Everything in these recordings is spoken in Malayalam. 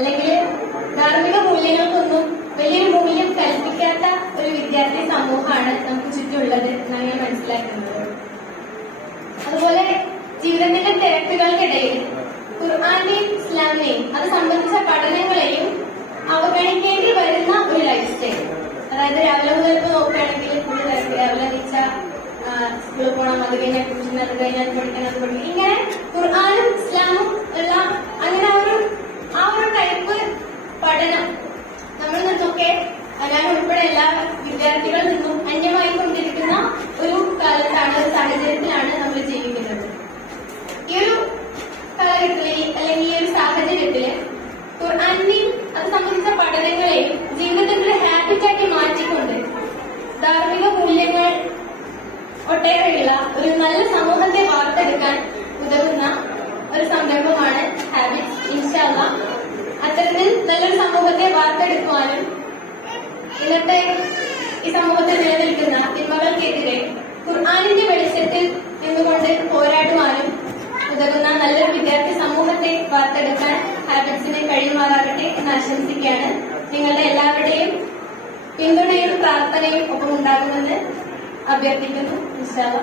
അല്ലെങ്കിൽ ധാർമ്മിക മൂല്യങ്ങൾക്കൊന്നും വലിയൊരു മൂല്യം കൽപ്പിക്കാത്ത ഒരു വിദ്യാർത്ഥി സമൂഹമാണ് നമുക്ക് ചുറ്റുമുള്ളത് എന്നാണ് ഞാൻ മനസ്സിലാക്കുന്നത്. അതുപോലെ ജീവിതത്തിന്റെ തിരക്കുകൾക്കിടയിൽ ഖുർആാനെയും ഇസ്ലാമിനെയും അത് സംബന്ധിച്ച പഠനങ്ങളെയും അവഗണിക്കേണ്ടി വരുന്ന ഒരു ലൈഫ് സ്റ്റൈൽ അതായത് രാവിലെ മുതൽ ഇപ്പൊ നോക്കുകയാണെങ്കിൽ രാവിലെ നീച്ച സ്കൂളിൽ പോകണം അത് കഴിഞ്ഞാൽ ട്യൂഷൻ അത് കഴിഞ്ഞാൽ പഠിക്കണം അത് പഠിക്കണം. ഇങ്ങനെ ഖുർആാനും ഇസ്ലാമും എല്ലാം അങ്ങനെ ആ ഒരു ആ ഒരു ടൈപ്പ് പഠനം. നമ്മൾ നിന്നൊക്കെ ഞാൻ ഉൾപ്പെടെ എല്ലാ വിദ്യാർത്ഥികളിൽ നിന്നും അന്യമായി കൊണ്ടിരിക്കുന്ന ഒരു കാലത്താണ് ഒരു സാഹചര്യത്തിലാണ് നമ്മൾ ജീവിക്കുന്നത്. ഈ ഒരു കാലഘട്ടത്തിൽ അല്ലെങ്കിൽ ഈ ഒരു സാഹചര്യത്തിൽ ഖുർആാനെയും അത് സംബന്ധിച്ച പഠനങ്ങളെയും ജീവിതത്തിന്റെ ഹാബിറ്റാക്കി മാറ്റിക്കൊണ്ട് ധാർമ്മിക മൂല്യങ്ങൾ ഒട്ടേറെയുള്ള ഒരു നല്ല സമൂഹത്തെ വാർത്തെടുക്കാൻ ഉതകുന്ന ഒരു സംരംഭമാണ് ഹാബിറ്റ്സ് ഇൻഷാല്ല അത്തരത്തിൽ നല്ലൊരു സമൂഹത്തെ വാർത്തെടുക്കുവാനും ഇന്നത്തെ ഈ സമൂഹത്തിൽ നിലനിൽക്കുന്ന തിന്മകൾക്കെതിരെ ഖുർആാനിന്റെ വെളിച്ചത്തിൽ നിന്നുകൊണ്ട് പോരാടുവാനും ഉതകുന്ന നല്ലൊരു വിദ്യാർത്ഥി സമൂഹത്തെ വാർത്തെടുക്കാൻ ഹാബിറ്റ്സിന് കഴിയുമാറാകട്ടെ എന്ന് ആശംസിക്കുകയാണ് നിങ്ങളുടെ എല്ലാവരുടെയും പിന്തുണയും പ്രാർത്ഥനയും ഒപ്പം ഉണ്ടാകുമെന്ന് അഭ്യർത്ഥിക്കുന്നു ഇൻഷാല്ലാ.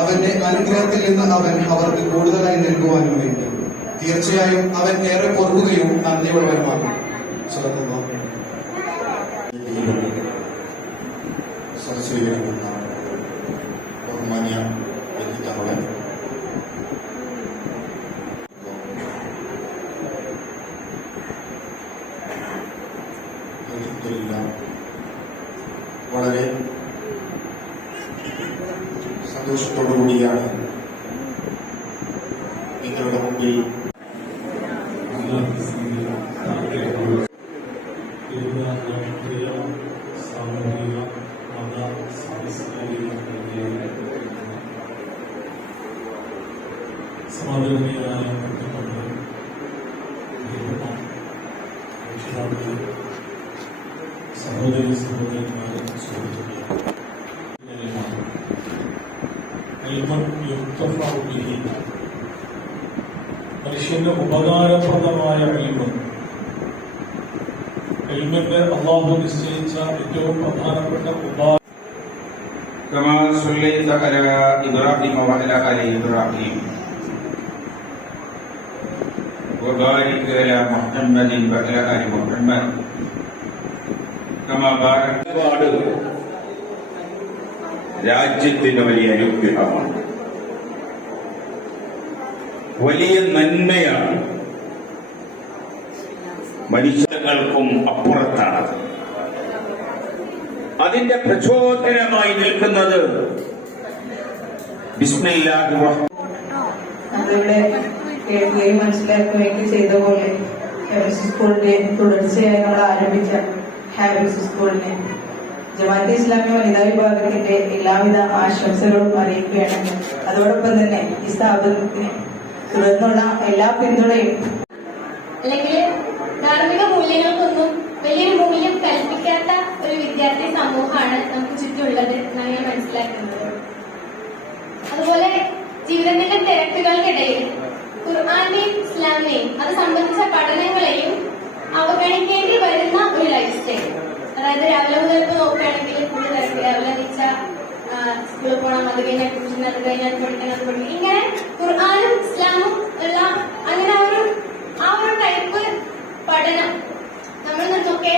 അവന്റെ അനുഗ്രഹത്തിൽ നിന്ന് അവൻ അവർക്ക് കൂടുതലായി നൽകുവാനും വേണ്ടി തീർച്ചയായും അവൻ ഏറെ പൊറുക്കുകയും നന്ദിയുള്ളവരുമാകും സ്വലത്തുള്ളാഹു. സന്തോഷത്തോടു കൂടിയാണ് നിങ്ങളുടെ മുമ്പിൽ വിവിധ രാഷ്ട്രീയ സാമൂഹിക മത സാംസ്കാരിക സമാദരണീയരായ രക്ഷിതാക്കൾ സഹോദരി സഹോദരന്മാരെ അൽമൻ യുക്തഫഉ ബിഹി മനുഷ്യന് ഉപകാരപ്രദമായ അൽമൻ എൽമിന്റെ അള്ളാഹു നിശ്ചയിച്ച ഏറ്റവും പ്രധാനപ്പെട്ട ഉപാ كما صليت على إبراهيم وعلى آل إبراهيم وبارك على محمد وعلى آل محمد كما باركت ഒരുപാട് രാജ്യത്തിന് വലിയ അനുഗ്രഹമാണ്. വലിയ നന്മയാണ്. മനുഷ്യർക്കും അപ്പുറത്താണ്. അതിന്റെ പ്രചോദനമായി നിൽക്കുന്നത് നമ്മളിവിടെ കേൾക്കുകയും മനസ്സിലാക്കുകയൊക്കെ ചെയ്ത പോലെ ഹാബിസ് സ്കൂളിനെ തുടർച്ചയായി നമ്മൾ ആരംഭിച്ച ഹാബിസ് സ്കൂളിന്. ജമാഅത്തെ ഇസ്ലാമി വനിതാ വിഭാഗത്തിന്റെ എല്ലാവിധ ആശംസകളും അറിയിക്കുകയാണ്. അതോടൊപ്പം തന്നെ ഈ സ്ഥാപനത്തിന് തുടർന്നുള്ള എല്ലാ പിന്തുണയും അല്ലെങ്കിൽ ധാർമ്മിക മൂല്യങ്ങൾക്കൊന്നും വലിയൊരു മൂല്യം കൽപ്പിക്കാത്ത ഒരു വിദ്യാർത്ഥി സമൂഹമാണ് നമുക്ക് ചുറ്റുമുള്ളത് എന്നാണ് ഞാൻ മനസ്സിലാക്കുന്നത്. അതുപോലെ ജീവിതത്തിന്റെ തിരക്കുകൾക്കിടയിൽ ഖുർആാനെയും ഇസ്ലാമിനെയും അത് സംബന്ധിച്ച പഠനങ്ങളെയും അവഗണിക്കേണ്ടി വരുന്ന ഒരു ലൈഫ് സ്റ്റൈൽ അതായത് രാവിലെ മുതൽ ഇപ്പൊ നോക്കുകയാണെങ്കിൽ തിരക്ക്. രാവിലെ നീച്ച സ്കൂളിൽ പോകണം അത് കഴിഞ്ഞാൽ ട്യൂഷൻ അത് കഴിഞ്ഞാൽ പഠിക്കണം അത് പഠിക്കണം. ഇങ്ങനെ ഖുർആാനും ഇസ്ലാമും എല്ലാം അങ്ങനെ ഒരു ആ ഒരു ടൈപ്പ് പഠനം നമ്മൾ നിന്നൊക്കെ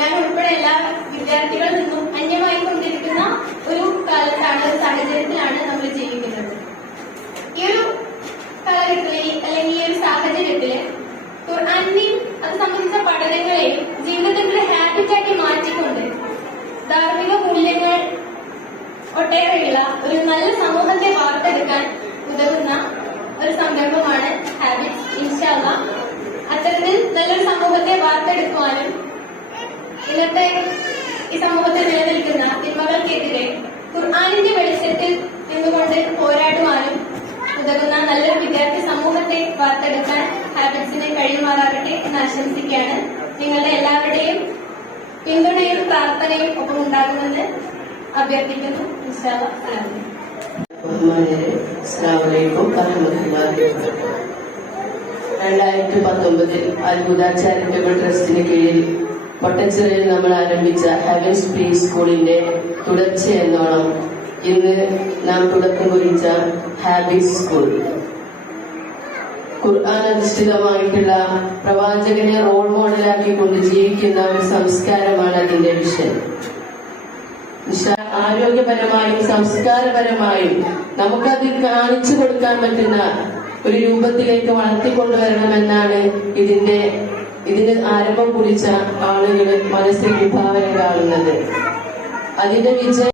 ഞാൻ ഉൾപ്പെടെ എല്ലാ വിദ്യാർത്ഥികളിൽ നിന്നും അന്യമായി കൊണ്ടിരിക്കുന്ന ഒരു കാലത്താണ് ഒരു സാഹചര്യത്തിലാണ് നമ്മൾ ജീവിക്കുന്നത്. ഈ ഒരു കാലഘട്ടത്തിൽ അല്ലെങ്കിൽ ഈ ഒരു സാഹചര്യത്തിൽ അത് സംബന്ധിച്ച പഠനങ്ങളെയും ജീവിതത്തിന്റെ ഒരു ഹാബിറ്റാക്കി മാറ്റിക്കൊണ്ട് ധാർമ്മിക മൂല്യങ്ങൾ ഒട്ടേറെയുള്ള ഒരു നല്ല സമൂഹത്തെ വാർത്തെടുക്കാൻ ഉതകുന്ന ഒരു സംരംഭമാണ് ഹാബിറ്റ്സ് ഇൻഷാല്ല അത്തരത്തിൽ നല്ലൊരു സമൂഹത്തെ വാർത്തെടുക്കുവാനും ഇന്നത്തെ ഈ സമൂഹത്തിൽ നിലനിൽക്കുന്ന തിന്മകൾക്കെതിരെ ഖുർആാനിന്റെ വെളിച്ചത്തിൽ നിന്നുകൊണ്ട് പോരാടുവാനും ഉതകുന്ന നല്ലൊരു വിദ്യാർത്ഥി സമൂഹത്തെ വാർത്തെടുക്കാൻ ഹാബിറ്റ്സിന് കഴിയുമാറാകട്ടെ എന്ന് ആശംസിക്കുകയാണ്. നിങ്ങളുടെ എല്ലാവരുടെയും പിന്തുണയും പ്രാർത്ഥനയും ഒപ്പം ഉണ്ടാകുമെന്ന് അഭ്യർത്ഥിക്കുന്നു. അസ്സാമലൈക്കും വറഹമത്തുള്ളാഹി വബറകാതുഹു രണ്ടായിരത്തി പത്തൊമ്പതിൽ അത്ഭുത ചാരിറ്റബിൾ ട്രസ്റ്റിന് കീഴിൽ പൊട്ടച്ചിറയിൽ നമ്മൾ ആരംഭിച്ച ഹെവൻസ് പ്രീ സ്കൂളിന്റെ തുടർച്ച എന്നോണം ഇന്ന് നാം തുടക്കം കുറിച്ച ഹാബിസ് സ്കൂൾ ഖുർആൻ അധിഷ്ഠിതമായിട്ടുള്ള പ്രവാചകനെ റോൾ മോഡലാക്കിക്കൊണ്ട് ജീവിക്കുന്ന ഒരു സംസ്കാരമാണ് അതിന്റെ വിഷയം ആരോഗ്യപരമായും സംസ്കാരപരമായും നമുക്കത് കാണിച്ചു കൊടുക്കാൻ പറ്റുന്ന ഒരു രൂപത്തിലേക്ക് വളർത്തിക്കൊണ്ടുവരണമെന്നാണ് ഇതിന്റെ ഇതിന് ആരംഭം കുറിച്ച ആളുകൾ മനസ്സിൽ വിഭാവന കാണുന്നത്. അതിന്റെ വിജയം